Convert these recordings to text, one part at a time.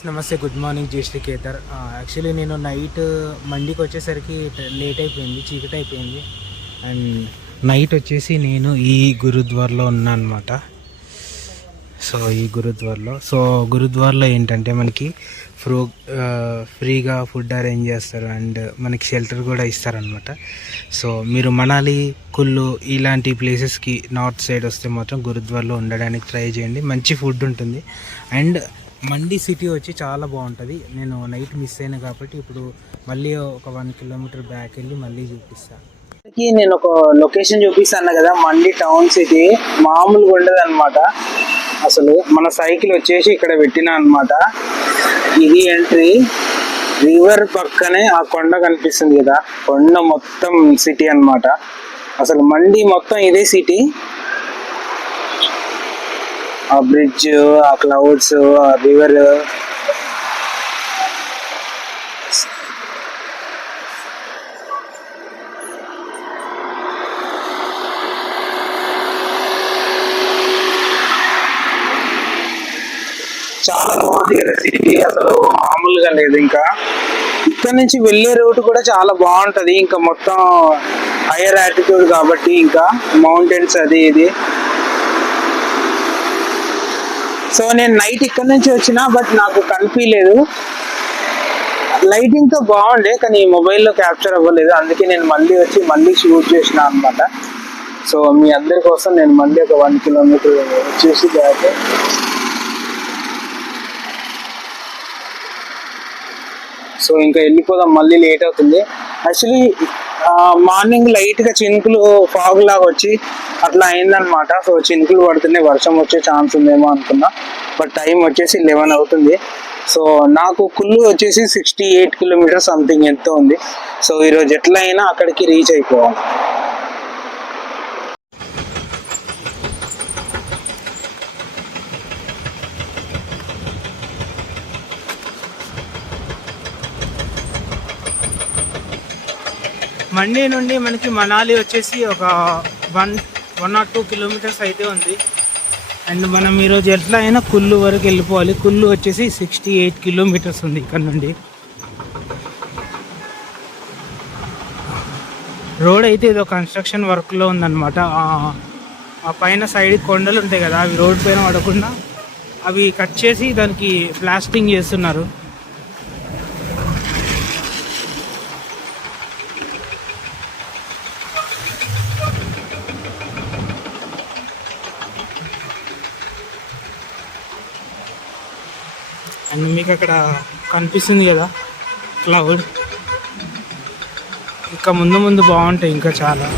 నమస్తే, good morning. జేష్ఠి కేతర్. యాక్చువల్లీ నేను నైట్ మండికి వచ్చేసరికి లేట్ అయిపోయింది, చీకటి అయిపోయింది. అండ్ నైట్ వచ్చేసి నేను ఈ గురుద్వార్లో ఉన్నా అనమాట. సో ఈ గురుద్వార్లో ఏంటంటే మనకి ఫ్రీగా ఫుడ్ అరేంజ్ చేస్తారు అండ్ మనకి షెల్టర్ కూడా ఇస్తారనమాట. సో మీరు మనాలి, కుల్లు ఇలాంటి ప్లేసెస్కి నార్త్ సైడ్ వస్తే మాత్రం గురుద్వార్లో ఉండడానికి ట్రై చేయండి. మంచి ఫుడ్ ఉంటుంది. అండ్ మండి సిటీ వచ్చి చాలా బాగుంటుంది. నేను నైట్ మిస్ అయినా కాబట్టి ఇప్పుడు మళ్ళీ ఒక 1 కిలోమీటర్ బ్యాక్ వెళ్ళి మళ్ళీ చూపిస్తాను. నేను ఒక లొకేషన్ చూపిస్తాను కదా, మండి టౌన్ సిటీ మామూలుగా ఉండదు అనమాట. అసలు మన సైకిల్ వచ్చేసి ఇక్కడ పెట్టినా అనమాట. ఇది ఎంట్రీ. రివర్ పక్కనే ఆ కొండ కనిపిస్తుంది కదా, కొండ మొత్తం సిటీ అనమాట. అసలు మండి మొత్తం ఇదే సిటీ. ఆ బ్రిడ్జ్, ఆ క్లౌడ్స్, ఆ రివర్, చాలా బాగుంది కదా సిటీ. అసలు మామూలుగా లేదు. ఇంకా ఇక్కడ నుంచి వెళ్ళే రూట్ కూడా చాలా బాగుంటది. ఇంకా మొత్తం హైయర్ ఆల్టిట్యూడ్ కాబట్టి ఇంకా మౌంటైన్స్ అది ఇది. సో నేను నైట్ ఇక్కడ నుంచి వచ్చిన, బట్ నాకు కనిపించలేదు. లైటింగ్ తో బాగుండే కానీ మొబైల్లో క్యాప్చర్ అవ్వలేదు. అందుకే నేను మళ్ళీ షూట్ చేసిన అనమాట. సో మీ అందరి కోసం నేను మళ్ళీ ఒక 1 కిలోమీటర్ వచ్చేసి బ్యాక్. సో ఇంకా వెళ్ళిపోదాం, మళ్ళీ లేట్ అవుతుంది. యాక్చువల్లీ మార్నింగ్ లైట్ గా చినుకులు ఫాగ్ లాగా వచ్చి అట్లా అయిందనమాట. సో చినుకులు పడుతుంటే వర్షం వచ్చే ఛాన్స్ ఉందేమో అనుకున్నా, బట్ టైం వచ్చేసి 11 అవుతుంది. సో నాకు కుల్లు వచ్చేసి 68 కిలోమీటర్స్ సంథింగ్ ఎంతో ఉంది. సో ఈరోజు ఎట్లా అయినా అక్కడికి రీచ్ అయిపోవాలి. మండి నుండి మనకి మనాలి వచ్చేసి ఒక 1 or 2 కిలోమీటర్స్ అయితే ఉంది. అండ్ మనం ఈరోజు ఎట్లా అయినా కుల్లు వరకు వెళ్ళిపోవాలి. కుల్లు వచ్చేసి 68 కిలోమీటర్స్ ఉంది ఇక్కడ నుండి. రోడ్ అయితే ఏదో కన్స్ట్రక్షన్ వర్క్లో ఉందన్నమాట. ఆ పైన సైడ్ కొండలు ఉంటాయి కదా, అవి రోడ్ పైన పడకుండా అవి కట్ చేసి దానికి ప్లాస్టింగ్ చేస్తున్నారు. అండ్ మీకు అక్కడ కనిపిస్తుంది కదా క్లౌడ్. ఇంకా ముందు బాగుంటాయి ఇంకా చాలా.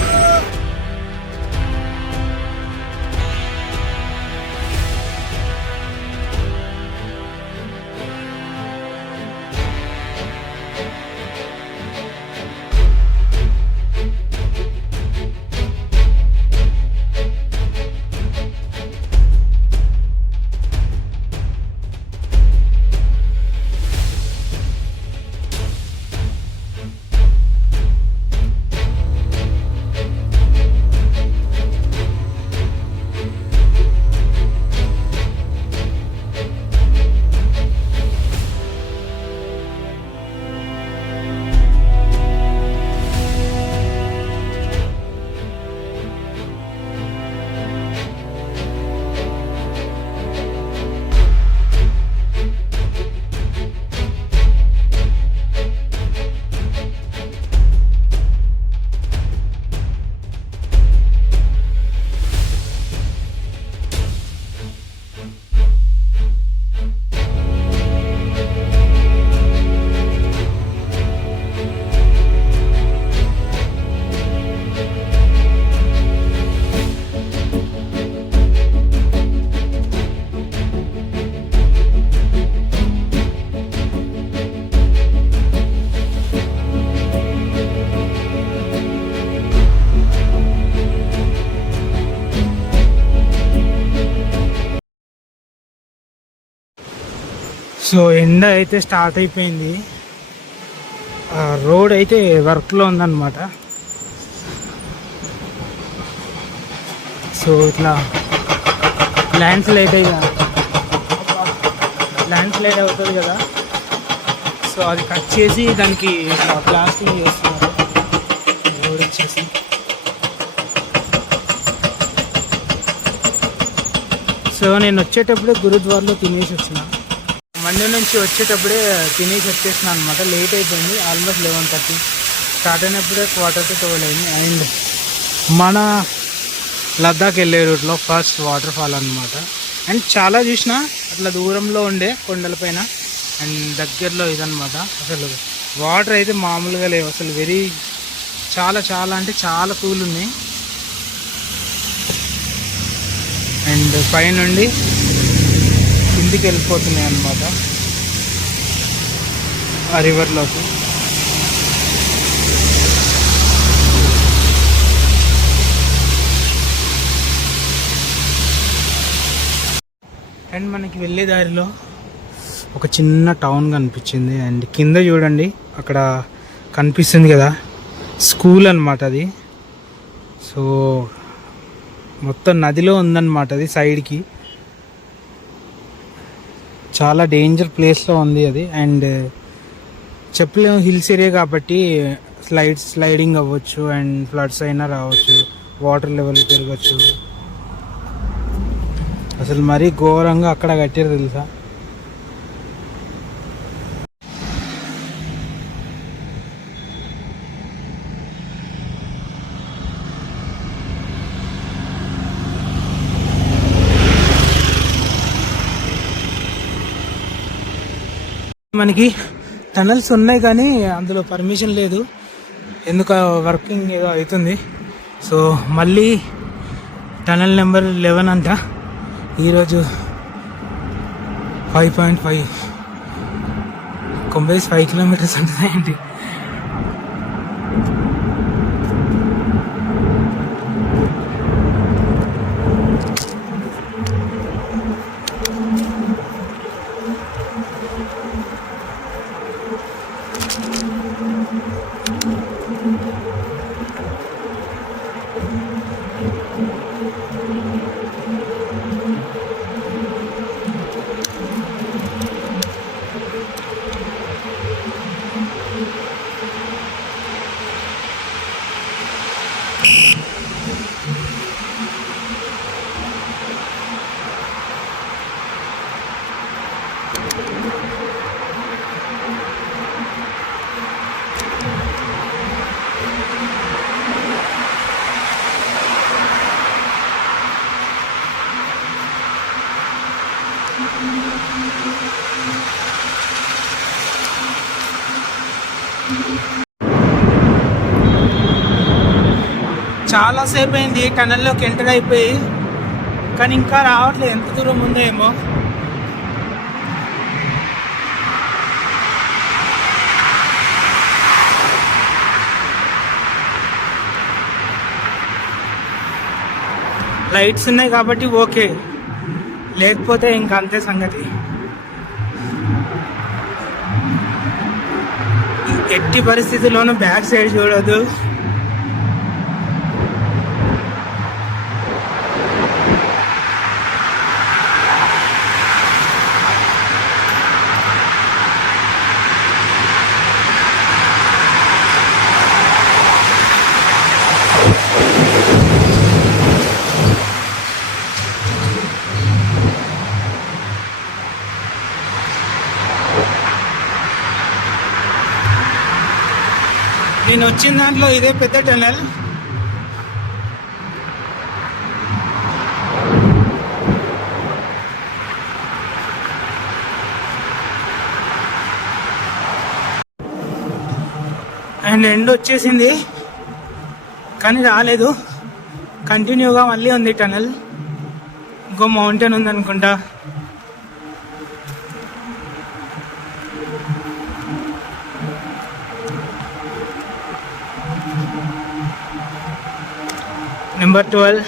సో ఎండ అయితే స్టార్ట్ అయిపోయింది. రోడ్ అయితే వర్క్లో ఉందన్నమాట. సో ఇట్లా ల్యాండ్ స్లైడ్ అయ్యా ల్యాండ్ స్లైడ్ అవుతుంది కదా, సో అది కట్ చేసి దానికి ప్లాస్టింగ్ చేస్తున్నారు రోడ్ వచ్చేసి. సో నేను వచ్చేటప్పుడే గురుద్వార్లో తినేసి వచ్చిన, మండే నుంచి వచ్చేటప్పుడే తినేసి వచ్చేసిన అనమాట. లేట్ అయిపోయింది, ఆల్మోస్ట్ 11:30. స్టార్ట్ అయినప్పుడే 11:45 అయింది. అండ్ మన లద్దాఖ్ వెళ్ళే రూట్లో ఫస్ట్ వాటర్ ఫాల్ అనమాట. అండ్ చాలా చూసిన అట్లా దూరంలో ఉండే కొండలపైన, అండ్ దగ్గరలో ఇదనమాట. అసలు వాటర్ అయితే మామూలుగా లేవు, అసలు చాలా చాలా అంటే చాలా కూల్ ఉన్నాయి. అండ్ పైనుండి కిందికి వెళ్ళిపోతున్నాయి అన్నమాట ఆ రివర్లోకి. అండ్ మనకి వెళ్ళే దారిలో ఒక చిన్న టౌన్ కనిపించింది. అండ్ కింద చూడండి అక్కడ కనిపిస్తుంది కదా, స్కూల్ అనమాట అది. సో మొత్తం నదిలో ఉందన్నమాట అది సైడ్కి. చాలా డేంజర్ ప్లేస్లో ఉంది అది. అండ్ చెప్పలేము, హిల్స్ ఏరియా కాబట్టి స్లైడింగ్ అవ్వచ్చు, అండ్ ఫ్లడ్స్ అయినా రావచ్చు, వాటర్ లెవెల్ పెరగచ్చు. అసలు మరీ ఘోరంగా అక్కడ కట్టారు తెలుసా. మనకి టనల్స్ ఉన్నాయి కానీ అందులో పర్మిషన్ లేదు, ఎందుకు వర్కింగ్ ఏదో అవుతుంది. సో మళ్ళీ టనల్ నెంబర్ 11 అంట. ఈరోజు 5.5 5 కిలోమీటర్స్ ఉంటుంది ఏంటి. చాలాసేపు అయింది టనల్లోకి ఎంటర్ అయిపోయి, కానీ ఇంకా రావట్లేదు. ఎంత దూరం ఉందో ఏమో. లైట్స్ ఉన్నాయి కాబట్టి ఓకే, లేకపోతే ఇంకా అంతే సంగతి. ఎట్టి పరిస్థితుల్లోనూ బ్యాక్ సైడ్ చూడదు. నేను వచ్చిన దాంట్లో ఇదే పెద్ద టనల్. అండ్ ఎండ్ వచ్చేసింది కానీ రాలేదు, కంటిన్యూగా మళ్ళీ ఉంది టనల్. ఇంకో మౌంటైన్ ఉందనుకుంటా. నెంబర్ 12.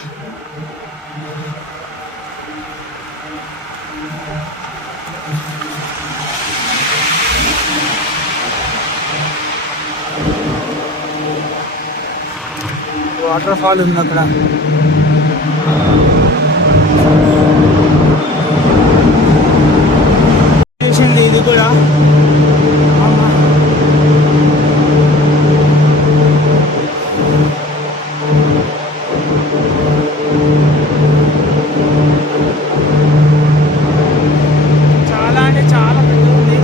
వాటర్ ఫాల్ ఉంది అక్కడ. కదా. చాలా అంటే చాలా పెద్ద ఉంది.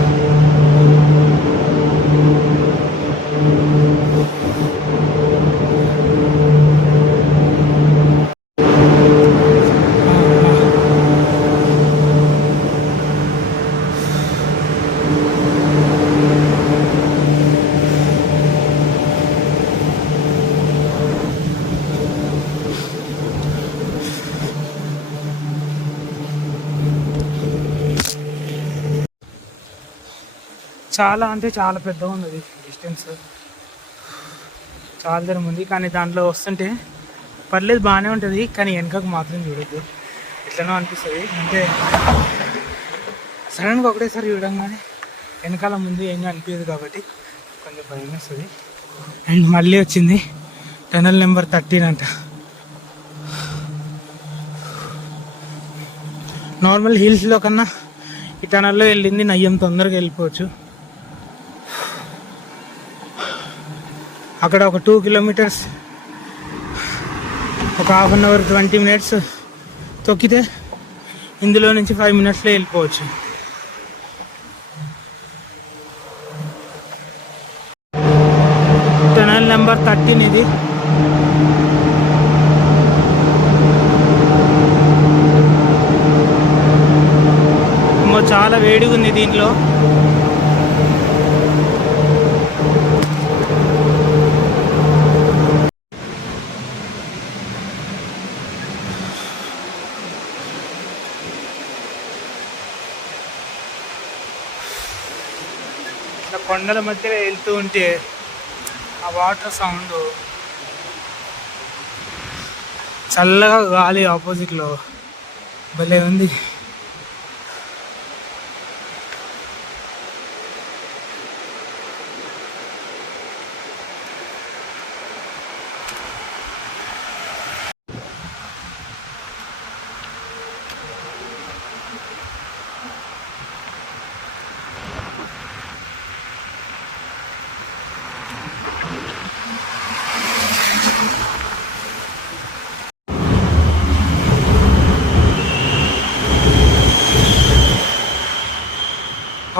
చాలా అంటే చాలా పెద్దగా ఉంది డిస్టెన్స్, చాలా దూరం ఉంది. కానీ దాంట్లో వస్తుంటే పర్లేదు, బాగానే ఉంటుంది. కానీ వెనకకు మాత్రం చూడద్దు, ఎట్లనో అనిపిస్తుంది. అంటే సడన్గా ఒకటేసారి చూడంగానే వెనకాల ముందు ఏం అనిపించదు కాబట్టి కొంచెం భయం వేస్తుంది. అండ్ మళ్ళీ వచ్చింది టనల్ నెంబర్ 13 అంట. నార్మల్ హిల్స్లో కన్నా ఈ టనల్లో వెళ్ళింది నయ్యం, తొందరగా వెళ్ళిపోవచ్చు. అక్కడ ఒక 2 కిలోమీటర్స్ ఒక ½ అన్ అవర్ 20 మినిట్స్ తొక్కితే ఇందులో నుంచి 5 మినిట్స్లో వెళ్ళిపోవచ్చు. టనల్ నెంబర్ 13 ఇది. చాలా వేడిగా ఉంది దీంట్లో. కొండల మధ్యలో వెళ్తూ ఉంటే ఆ వాటర్ సౌండ్, చల్లగా గాలి ఆపోజిట్లో భలే ఉంది.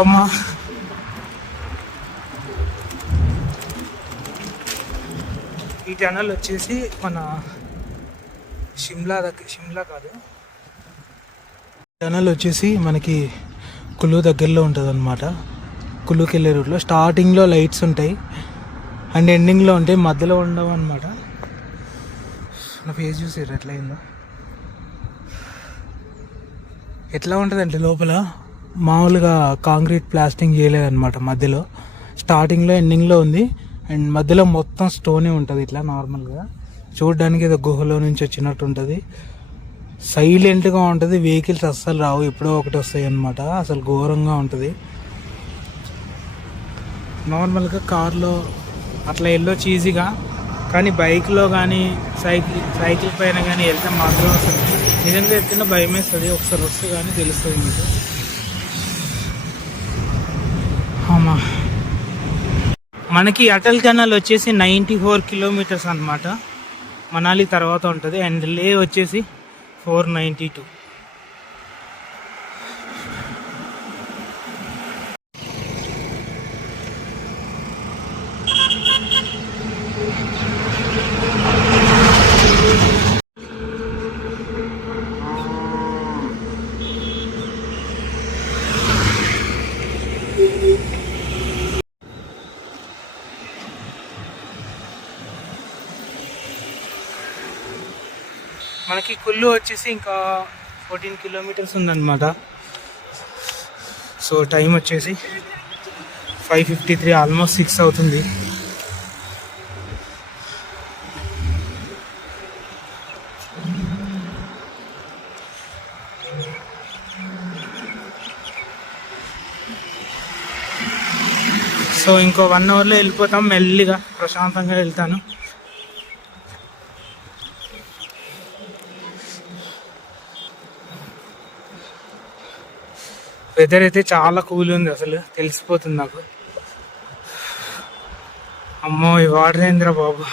అమ్మా, ఈ టనల్ వచ్చేసి మన షిమ్లా కాదు, టనల్ వచ్చేసి మనకి కులు దగ్గరలో ఉంటుంది అనమాట. కులుకి వెళ్ళే రూట్లో స్టార్టింగ్లో లైట్స్ ఉంటాయి అండ్ ఎండింగ్లో ఉంటాయి, మధ్యలో ఉండవు అనమాట. నా ఫేస్ చూసారు ఎట్లా అయిందో. ఎట్లా ఉంటుందంటే లోపల మామూలుగా కాంక్రీట్ ప్లాస్టింగ్ చేయలేదన్నమాట. మధ్యలో స్టార్టింగ్లో ఎండింగ్లో ఉంది అండ్ మధ్యలో మొత్తం స్టోనే ఉంటుంది. ఇట్లా నార్మల్గా చూడడానికి ఏదో గుహలో నుంచి వచ్చినట్టు ఉంటుంది. సైలెంట్గా ఉంటుంది, వెహికల్స్ అస్సలు రావు, ఎప్పుడో ఒకటి వస్తాయి అన్నమాట. అసలు ఘోరంగా ఉంటుంది. నార్మల్గా కార్లో అట్లా వెళ్ళొచ్చు ఈజీగా, కానీ బైక్లో కానీ సైకిల్ పైన కానీ వెళ్తే మాత్రం అసలు నిజంగా ఎత్తున భయం వేస్తుంది. ఒకసారి వస్తే కానీ తెలుస్తుంది మీకు. మనకి అటల్ టనల్ వచ్చేసి 94 కిలోమీటర్స్ అనమాట. మనాలి తర్వాత ఉంటుంది. అండ్ లే వచ్చేసి 492. మనకి కుల్లు వచ్చేసి ఇంకా 14 కిలోమీటర్స్ ఉందన్నమాట. సో టైం వచ్చేసి 5:53, ఆల్మోస్ట్ 6 అవుతుంది. సో ఇంకో 1 అవర్లో వెళ్ళిపోతాం. మెల్లిగా ప్రశాంతంగా వెళ్తాను. వెదర్ అయితే చాలా కూల్ ఉంది, అసలు తెలిసిపోతుంది నాకు. అమ్మో ఈ వాటర్ ఏంద్రా బాబు.